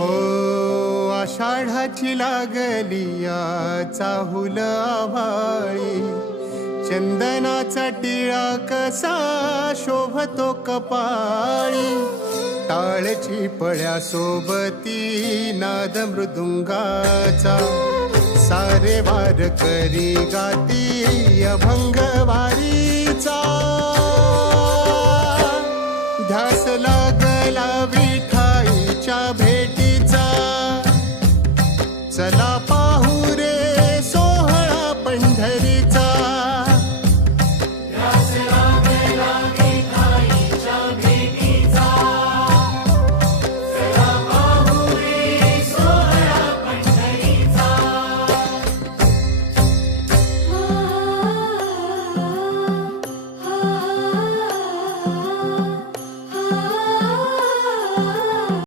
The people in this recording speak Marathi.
हो आषाढाची लागली चाहुल आभाळी, चंदनाचा टिळा कसा शोभतो कपाळी, टाळची पळ्या सोबती नाद मृदुंगाचा, सारे वार करी गाती अभंग वारीचा, ध्यास लागला